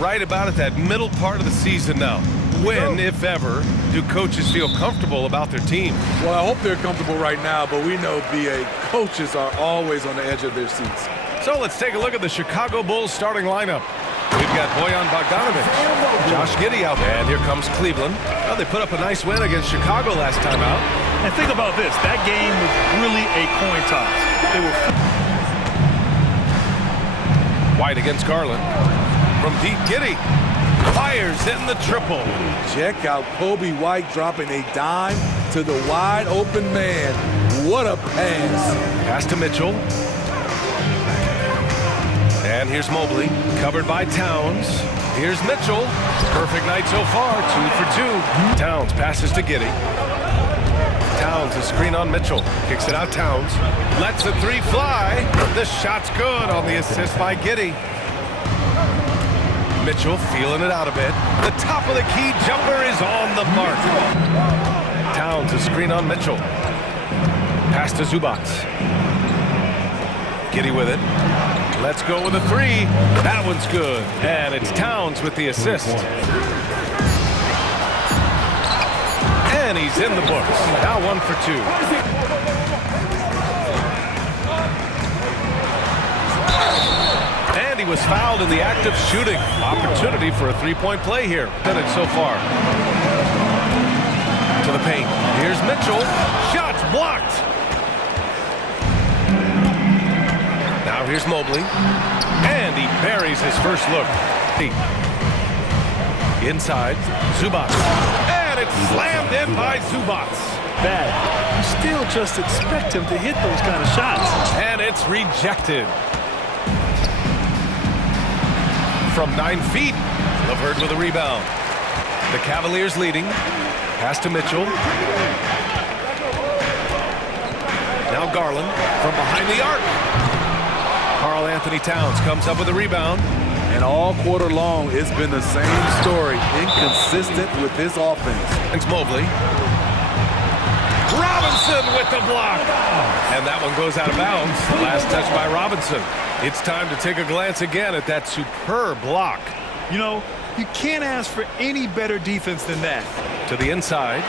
Right about at that middle part of the season now. When, if ever, do coaches feel comfortable about their team? Well, I hope they're comfortable right now, but we know BA coaches are always on the edge of their seats. So let's take a look at the Chicago Bulls starting lineup. We've got Bojan Bogdanovic, Josh Giddey out there, and here comes Cleveland. Well, they put up a nice win against Chicago last time out. And think about this, that game was really a coin toss. They were White against Garland. From deep, Giddey fires in the triple. Check out Kobe White dropping a dime to the wide open man. What a pass. Pass to Mitchell. And here's Mobley, covered by Towns. Here's Mitchell. Perfect night so far, 2 for 2. Towns passes to Giddey. Towns, a screen on Mitchell. Kicks it out, Towns. Lets the three fly. The shot's good on the assist by Giddey. Mitchell feeling it out a bit. The top of the key jumper is on the mark. Towns, a screen on Mitchell. Pass to Zubac. Giddey with it. Let's go with a three. That one's good. And it's Towns with the assist. And he's in the books. Now 1 for 2. And he was fouled in the act of shooting. Opportunity for a three-point play here. Done it so far. To the paint. Here's Mitchell. Shots blocked. Now here's Mobley. And he buries his first look. Inside. Zubac. And it's slammed in by Zubac. bad. You still just expect him to hit those kind of shots. And it's rejected. From 9 feet, LeVert with a rebound. The Cavaliers leading. Pass to Mitchell. Now Garland from behind the arc. Karl Anthony Towns comes up with a rebound. And all quarter long, it's been the same story. Inconsistent with his offense. Thanks, Mobley. Robinson with the block. And that one goes out of bounds. Last touch by Robinson. It's time to take a glance again at that superb block. You know, you can't ask for any better defense than that. To the inside.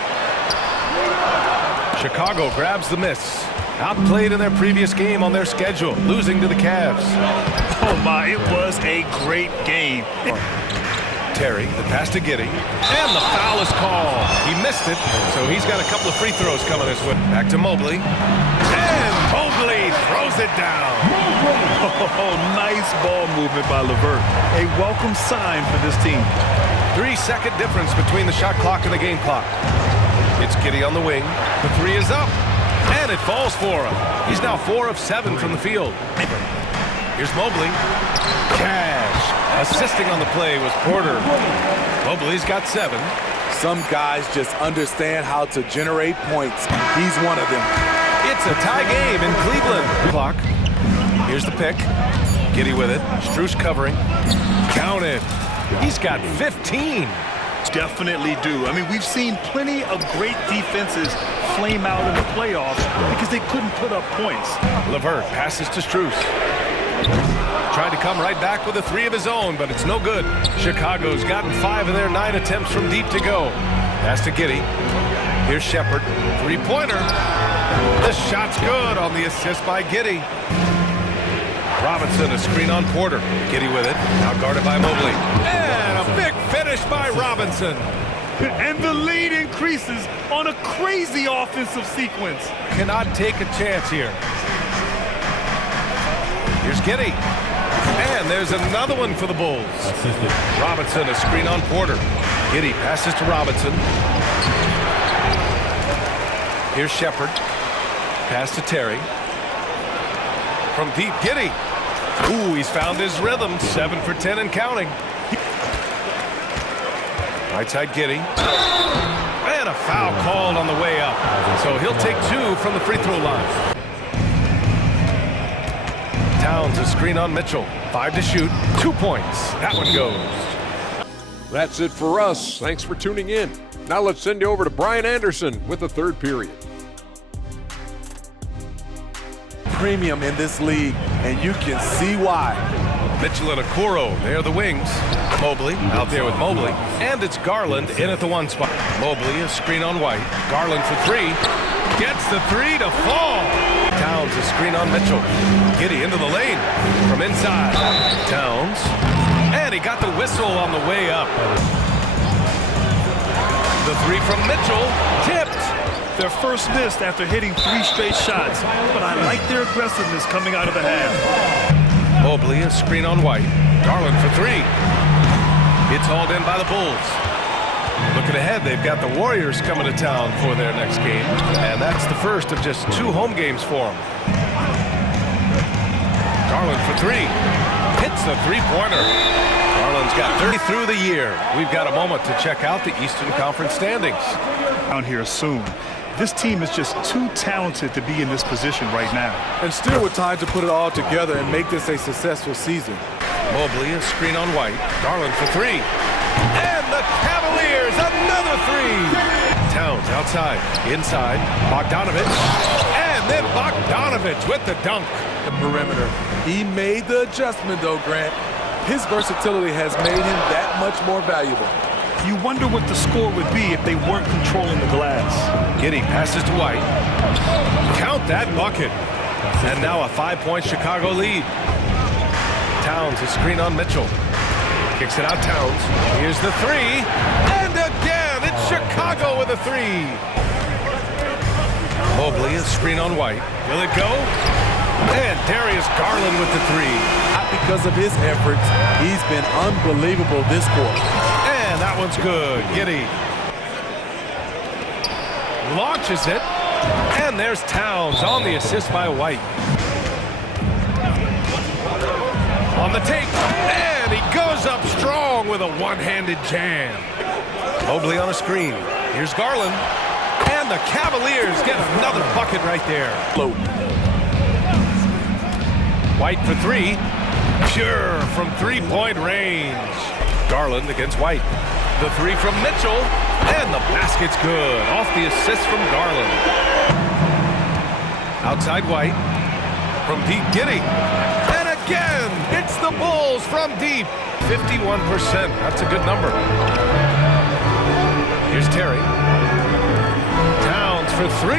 Chicago grabs the miss. Outplayed in their previous game on their schedule, losing to the Cavs. Oh my, it was a great game. Terry, the pass to Giddey, and the foul is called. He missed it, so he's got a couple of free throws coming his way. Back to Mobley, and Mobley throws it down. Oh, nice ball movement by LeVert. A welcome sign for this team. 3-second difference between the shot clock and the game clock. It's Giddey on the wing. The three is up. And it falls for him. He's now 4 of 7 from the field. Here's Mobley. Cash. Assisting on the play was Porter. Mobley's got 7. Some guys just understand how to generate points. He's one of them. It's a tie game in Cleveland. Clock. Here's the pick. Giddey with it. Strus covering. Counted. He's got 15. Definitely do. I mean, we've seen plenty of great defenses flame out in the playoffs because they couldn't put up points. LeVert passes to Strus. Tried to come right back with a 3 of his own, but it's no good. Chicago's gotten 5 of their 9 attempts from deep to go. Pass to Giddey. Here's Shepherd. 3-pointer. The shot's good on the assist by Giddey. Robinson, a screen on Porter. Giddey with it. Now guarded by Mobley. And a big finish by Robinson. And the lead increases on a crazy offensive sequence. Cannot take a chance here. Here's Giddey. And there's another one for the Bulls. Robinson, a screen on Porter. Giddey passes to Robinson. Here's Shepherd. Pass to Terry. From deep, Giddey. Ooh, he's found his rhythm. 7 for 10 and counting. Right side Giddey. And a foul called on the way up. So he'll take 2 from the free throw line. Towns, a screen on Mitchell. 5 to shoot. 2 points. That one goes. That's it for us. Thanks for tuning in. Now let's send you over to Brian Anderson with the third period. Premium in this league, and you can see why. Mitchell and Okoro, they're the wings. Mobley out there with Mobley. And it's Garland in at the 1 spot. Mobley, a screen on White. Garland for 3. Gets the 3 to fall. Towns, a screen on Mitchell. Giddey into the lane from inside. Towns. And he got the whistle on the way up. The 3 from Mitchell. Tipped. Their first missed after hitting 3 straight shots. But I like their aggressiveness coming out of the half. Mobley, a screen on White. Garland for 3. It's hauled in by the Bulls. Looking ahead, they've got the Warriors coming to town for their next game. And that's the first of just 2 home games for them. Garland for 3. Hits the 3-pointer. Garland's got 30 through the year. We've got a moment to check out the Eastern Conference standings. Down here soon. This team is just too talented to be in this position right now. And still with time to put it all together and make this a successful season. Mobley, a screen on White. Garland for 3. And the Cavaliers, another 3. Towns outside, inside, Bogdanovich. And then Bogdanovich with the dunk. The perimeter. He made the adjustment though, Grant. His versatility has made him that much more valuable. You wonder what the score would be if they weren't controlling the glass. Giddey passes to White. Count that bucket. And now a 5-point Chicago lead. Towns, a screen on Mitchell. Kicks it out, Towns. Here's the 3. And again, it's Chicago with a 3. Mobley, a screen on White. Will it go? And Darius Garland with the 3. Not because of his efforts, he's been unbelievable this quarter. And that one's good. Giddey launches it. And there's Towns on the assist by White. On the take. And he goes up strong with a one-handed jam. Mobley on a screen. Here's Garland. And the Cavaliers get another bucket right there. White for 3. Pure from 3-point range. Garland against White. The 3 from Mitchell. And the basket's good. Off the assist from Garland. Outside White. From deep, Giddey. And again, it's the Bulls from deep. 51%. That's a good number. Here's Terry. Towns for 3.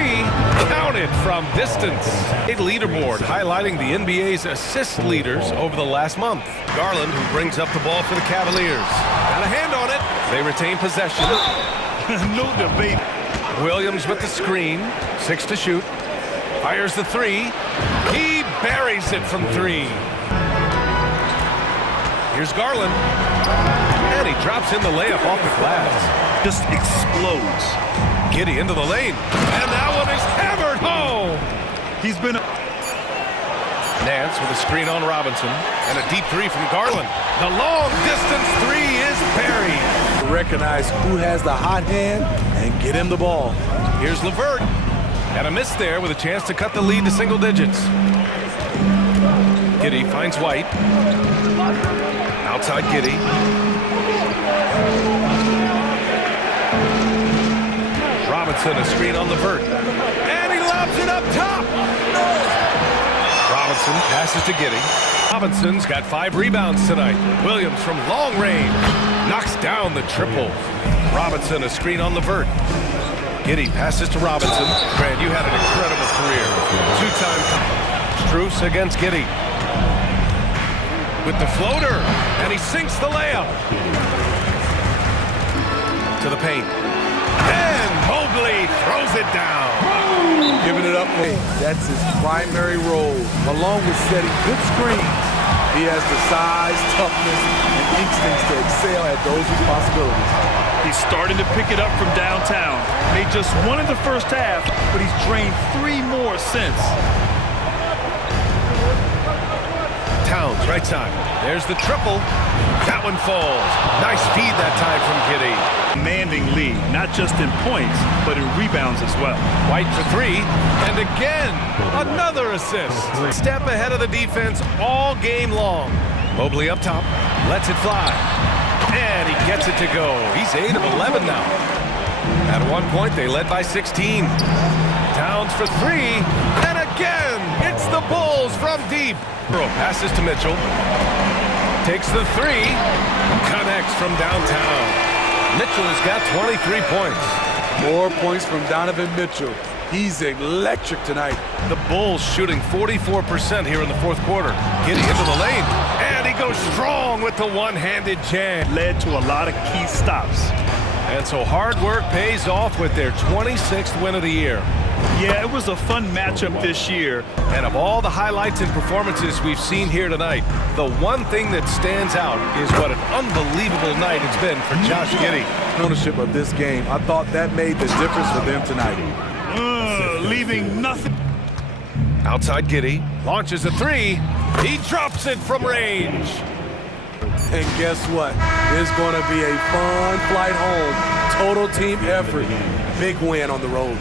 Counted from distance. A leaderboard highlighting the NBA's assist leaders over the last month. Garland, who brings up the ball for the Cavaliers. Got a hand on it. They retain possession. No debate. Williams with the screen. 6 to shoot. Fires the 3. He buries it from 3. Here's Garland. And he drops in the layup off the glass. Just explodes. Giddey into the lane. And that one is hammered home. He's been... Nance with a screen on Robinson. And a deep 3 from Garland. The long distance 3 is buried. Recognize who has the hot hand and get him the ball. Here's LeVert. And a miss there with a chance to cut the lead to single digits. Giddey finds White. Outside Giddey. Robinson, a screen on LeVert. And he lobs it up top. Robinson passes to Giddey. Robinson's got 5 rebounds tonight. Williams from long range knocks down the triple. Robinson, a screen on LeVert. Giddey passes to Robinson. Grant, you had an incredible career. 2-time Strus against Giddey. With the floater, and he sinks the layup. To the paint. And Mobley throws it down. Giving it up. That's his primary role, along with setting good screens. He has the size, toughness, and instincts to excel at those responsibilities. He's starting to pick it up from downtown. Made just 1 in the first half, but he's drained 3 more since. Towns, right side. There's the triple. That one falls. Nice feed that time from Giddey. Commanding lead, not just in points, but in rebounds as well. White for 3. And again, another assist. Step ahead of the defense all game long. Mobley up top. Lets it fly. And he gets it to go. He's 8 of 11 now. At one point, they led by 16. Towns for 3. And again. It's the Bulls from deep. Passes to Mitchell. Takes the three. Connects from downtown. Mitchell has got 23 points. More points from Donovan Mitchell. He's electric tonight. The Bulls shooting 44% here in the fourth quarter. Giddey into the lane. And he goes strong with the one-handed jam. Led to a lot of key stops. And so hard work pays off with their 26th win of the year. Yeah, it was a fun matchup this year. And of all the highlights and performances we've seen here tonight, the one thing that stands out is what an unbelievable night it's been for Josh Giddey. Ownership of this game. I thought that made the difference for them tonight. Leaving nothing. Outside Giddey, launches a three. He drops it from range. And guess what? It's going to be a fun flight home. Total team effort. Big win on the road.